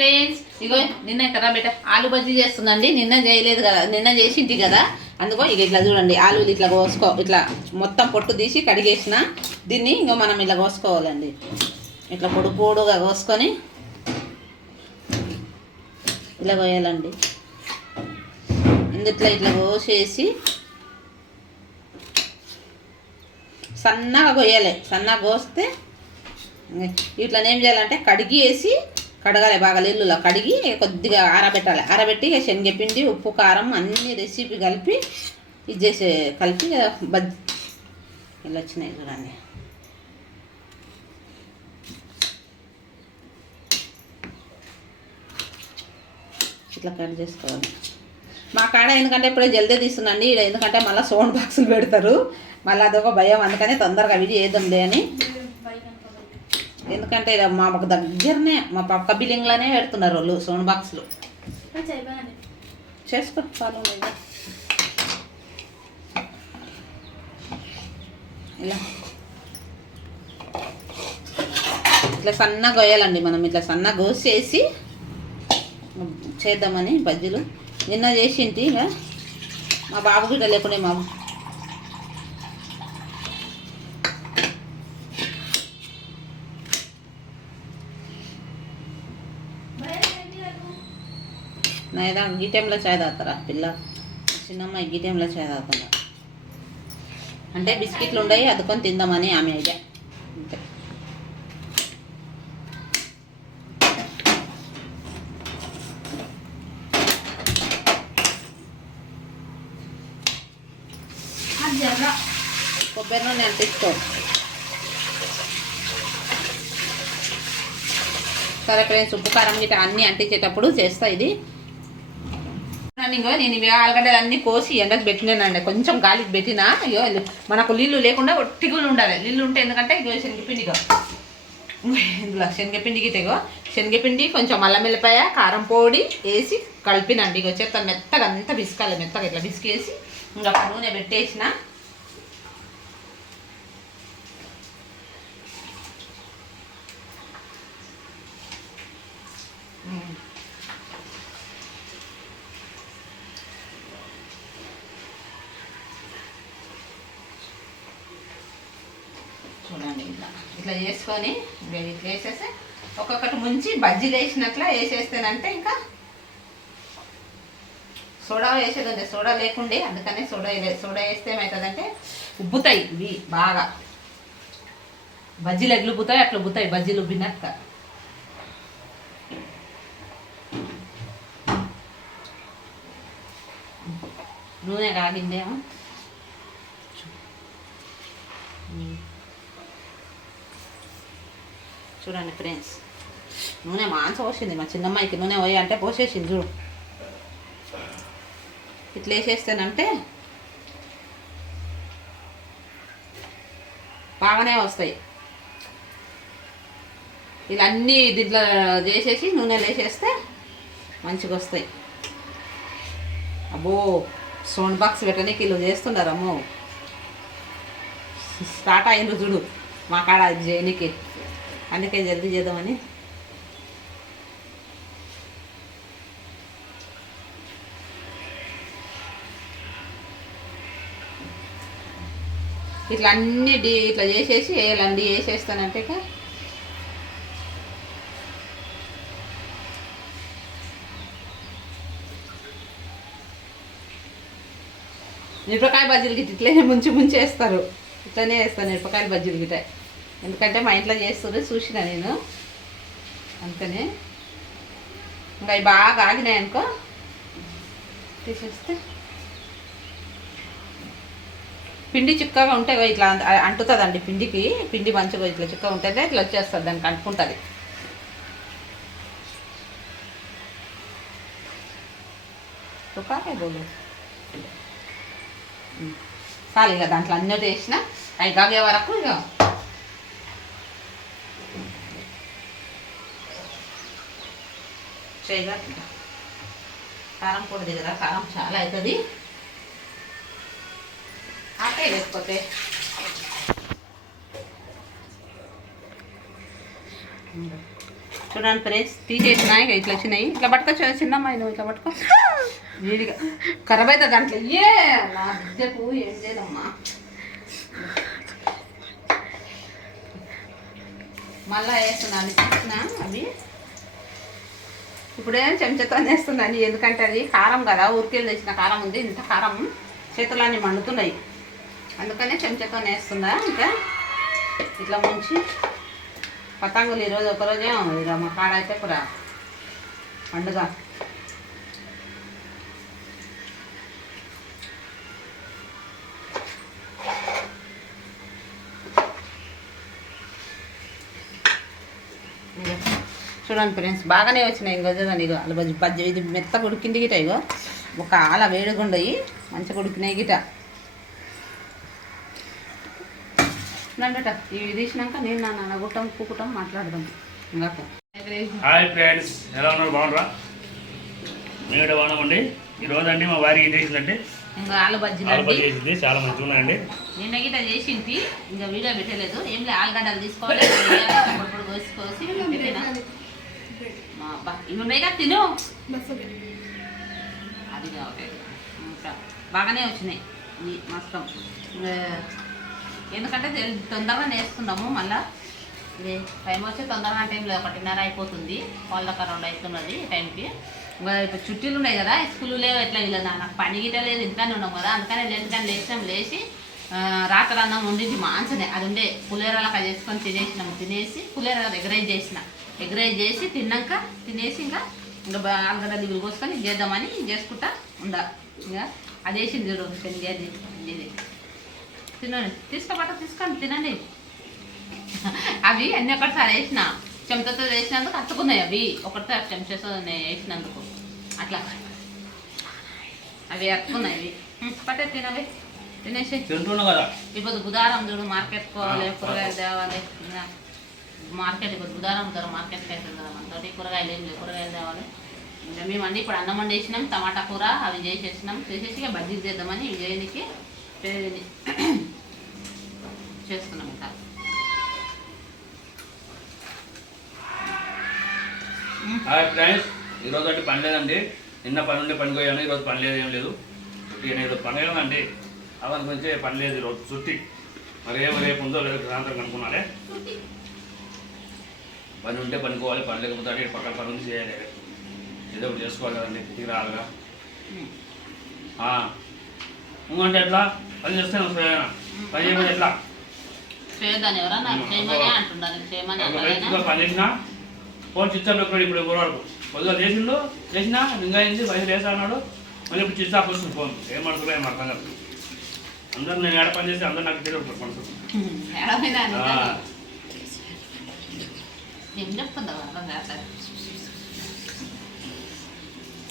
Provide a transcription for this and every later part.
Friends, ఇగో నిన్న కదా బేట ఆలు బజ్జీ చేస్తుందండి. నిన్న చేయలేదు కదా, నిన్న చేసింటి కదా. అందుకో ఇక ఇట్లా చూడండి, ఆలులు ఇట్లా ఇట్లా మొత్తం పొట్టు తీసి కడిగేసిన. దీన్ని ఇంకో మనం ఇట్లా కోసుకోవాలండి. ఇట్లా పొడు పొడుగా కోసుకొని ఇలా కోయాలండి. ఇందుట్లో ఇట్లా కోసేసి సన్నగా కొయ్యాలి. సన్నగా కోస్తే ఇట్లా ఏం చేయాలంటే కడగాలి బాగా, నీళ్ళులో కడిగి కొద్దిగా ఆరబెట్టాలి. ఆరబెట్టి శనగపిండి, ఉప్పు, కారం అన్ని రెసిపీ కలిపి కలిపి బజ్జీ ఇలా వచ్చినాయి చూడండి. ఇట్లా కట్ చేసుకోవాలి. మా కాడ ఎందుకంటే ఇప్పుడే జల్దీ తీస్తుందండి. ఎందుకంటే మళ్ళీ సౌండ్ బాక్సులు పెడతారు, మళ్ళీ అదొక భయం. అందుకనే తొందరగా అవి చేద్దాంలే అని. ఎందుకంటే మా దగ్గరనే మా పక్క బిల్డింగ్లోనే పెడుతున్నారు వాళ్ళు సౌండ్ బాక్సులు. చేసుకో ఫాలో ఇలా ఇట్లా సన్నగా కొయ్యాలండి. మనం ఇట్లా సన్నగా కోసేసి చేద్దామని బజ్జీలు. నిన్న చేసింటి ఇక మా బాబు కూడా లేకుండా మా నైదా ఈ టైంలో చాయ్ తాగుతారా పిల్ల? చిన్నమ్మాయి ఈ టైంలో చాయ్ తాగుతారా అంటే బిస్కెట్లు ఉన్నాయి అదుకొని తిందామని ఆమె ఐడియా అంతే. కొబ్బరి నూనె అంటిస్తాం. సరే ఫ్రెండ్స్, ఉప్పు కారం గిట్ట అన్నీ అంటించేటప్పుడు చేస్తా ఇది. ఇంకో నేను ఇవి ఆలుగడ్డలు అన్నీ కోసి ఎండకు పెట్టినానండి. కొంచెం గాలికి పెట్టినా. అయ్యో మనకు నీళ్ళు లేకుండా ఒట్టిగా ఉండాలి. నీళ్ళు ఉంటే ఎందుకంటే ఇగో శనగపిండిగా ఇందులో శనగపిండి గిట్టేగో శనగపిండి కొంచెం అల్లం వెల్లిపాయ కారం పొడి వేసి కలిపినండి. ఇగో చేత మెత్తగా అంతా పిసుకాలి. మెత్తగా ఇట్లా పిసికేసి ఇంకా నూనె పెట్టేసిన. చూడండి ఇట్లా చేసుకొని ఇట్లా వేసేసి ఒక్కొక్కటి ముంచి బజ్జీలు వేసినట్లా వేసేస్తేనంటే ఇంకా సోడా వేసేదండి. సోడా లేకుండే అందుకనే సోడా వేస్తే ఏమవుతుందంటే ఉబ్బుతాయి ఇవి బాగా. బజ్జీలు ఎట్లు ఉబ్బుతాయి అట్లా ఉబ్బుతాయి బజ్జీలు ఉబ్బినక్క. నూనె కాగిందేమో చూడండి ఫ్రెండ్స్. నూనె మాంసం పోసింది మా చిన్నమ్మాయికి. నూనె పోయి అంటే పోసేసింది చూడు. ఇట్లా వేసేస్తేనంటే బాగానే వస్తాయి. ఇలా అన్నీ దీంట్లో చేసేసి నూనెలు వేసేస్తే మంచిగా వస్తాయి. అబ్బో సౌండ్ బాక్స్ పెట్టడానికి ఇలా చేస్తున్నారు. అమ్మో స్టార్ట్ అయిండ్రు చూడు మా కాడ చేయనికి. అందుకే జల్దీ చేద్దామని. ఇట్లా అన్నీ ఇట్లా చేసేసి వేయాలండి. వేసేస్తానంటే ఇక మిరపకాయ బజ్జీలు గిట్ట ఇట్లనే ముంచి వేస్తారు. ఇట్లనే వేస్తాను మిరపకాయల బజ్జీలు గిట్ట. ఎందుకంటే మా ఇంట్లో చేస్తుంది చూసిన నేను. అందుకనే ఇంకా అవి బాగా ఆగినాయి అనుకో తీసేస్తే పిండి చిక్కగా ఉంటే ఇట్లా అంటుతుందండి. పిండి మంచిగా ఇట్లా చిక్కగా ఉంటే ఇట్లా వచ్చేస్తుంది, దానికి అంటుకుంటుంది. తుకాకే బోలు చాలు. ఇక దాంట్లో అన్నీ వేసిన అవి కాగే వరకు ఇక చేయగా కారం పొడి దగ్గర కారం చాలా అవుతుంది. ఆకే లేకపోతే చూడండి ఫ్రెండ్స్ తీసేసిన ఇక ఇట్లా వచ్చినాయి. ఇట్లా పట్టుకొచ్చు చిన్నమ్మాయి నువ్వు ఇట్లా పట్టుకో. వేడిగా ఖరాబ్ అవుతుంది దాంట్లో. నా బిడ్డకు ఏం చేయదమ్మా. మళ్ళా వేస్తున్నాను తీసిన అవి. ఇప్పుడేం చెంచాతో వేస్తున్నాను ఎందుకంటే అది కారం కదా, ఊరికెళ్ళి తెచ్చిన కారం ఉంది. ఇంత కారం చేతులన్నీ మండుతున్నాయి, అందుకనే చెంచాతో వేస్తుందా. ఇంకా ఇట్లా ముంచి పతంగులు ఈరోజు ఒకరోజే ఇక మా కాడ అయితే కూడా పండుగ. చూడండి ఫ్రెండ్స్ బాగానే వచ్చినాయి. ఇంకో చూడండి ఇగో అలా బజ్జి ఇది మెత్తగా ఉడికింది గిట. ఇగో ఒక ఆల వేడిగా ఉండయి మంచిగా ఉడికినాయి గిట. నండట ఇవి తీసినాక నేను నా నగుట్టం కూకుటం మాట్లాడదాం. ఇంకా హాయ్ ఫ్రెండ్స్, ఎలా ఉన్నారు? బాగున్నారా? మేము కూడా బాగున్నామండి. ఈరోజు అండి మా వారికి ఏం చేసిందంటే ఇంకా ఆలు బజ్జీ చేసింది, చాలా మంచిగా ఉన్నాయండి. నిన్న గిట చేసింది, ఇంకా వీడియో పెట్టలేదు. ఏం లేదు, ఆలుగడ్డలు తీసుకోవాలి ఇప్పుడు కోసి కోసి పెట్టినా. ఇవి ఉన్నాయి కదా తిను, అది కావాలి. బాగానే వచ్చినాయి ఇవి మొత్తం. ఎందుకంటే తొందరగా నేస్తున్నాము. మళ్ళీ ఇది టైం వచ్చి తొందరగా టైం లేదు, 1:30 అయిపోతుంది. వాళ్ళకి 2 అవుతున్నది టైంకి. ఇంకా ఇప్పుడు చుట్టీలు ఉన్నాయి కదా, స్కూల్ లేవు ఎట్లా ఇలా నాకు పని గిట్ట లేదు, ఇంట్లోనే ఉన్నాం కదా. అందుకనే లేచి రాత్రి అన్నం వండింది మాంసనే అది ఉండే పులిహోరలాగా చేసుకొని తినేసి పులిహోర ఎగ్రైజ్ చేసి తిన్నాక తినేసి ఇంకా ఆలుగడ్డ దిగులు కోసుకొని చేద్దామని చేసుకుంటా ఉందా. ఇంకా అది వేసింది చూడు శనగది ఇది తినండి, తీసుకోండి తినండి. అవి అన్నీ ఒకటిసారి వేసిన చెంచాతో వేసినందుకు అతుకున్నాయి. అవి ఒకటిసారి చెంచాతో వేసినందుకు అట్లా అవి అతుకున్నాయి. అవి పట్టే తినవి తినేసి కదా. ఇప్పుడు బుధవారం చూడు మార్కెట్ పోవాలి, కూరగాయలు తేవాలి. మార్కెట్ ఇప్పుడు బుధవారం మార్కెట్కి అవుతుంది కదా మనతోటి. కూరగాయలు ఏం లేవు, కూరగాయలు తేవాలి. ఇంకా మేము అన్నీ ఇప్పుడు అన్నం వండేసినాం, టమాటా కూర అవి చేసేసి ఇక బజ్జీలు చేద్దామని ఇవి చేయడానికి చేస్తున్నాం. ఇంకా హాయ్ ఫ్రెండ్స్, ఈరోజు అంటే పని లేదండి. నిన్న పని ఉండే పని పోయాను, ఈరోజు పని లేదు, ఏం లేదు. ఈరోజు పని లేదండి, అవన్నీ గురించి పని లేదు ఈరోజు చుట్టి. మరి రేపు ఉందో లేదో సాయంత్రం కనుక్కున్నాలే. పని ఉంటే పనికోవాలి, పని లేకపోతే అటు పక్కన పని ఉంది చేయాలి, ఏదో ఒకటి చేసుకోవాలి కదండి తీరాలుగా. ఇంకంటే ఎట్లా పని చేస్తాను, పని చేయమని ఎట్లా పని చేసినా ఫోన్ స్విచ్ ఆఫ్ పెట్టుకోండి. ఇప్పుడు వరకు పొద్దుగా చేసినా ఇంకా అయింది, పైసలు వేసా అన్నాడు. మళ్ళీ ఇప్పుడు స్విచ్ ఆఫ్ వస్తుంది ఫోన్. ఏమనుకున్నా ఏం అర్థం కాదు. అందరూ నేను ఏడ పని చేసి అందరూ నాకు తెలియదు మనసు.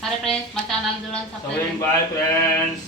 సరే ఫ్రెండ్స్, మా ఛానల్ చూడండి. Bye friends.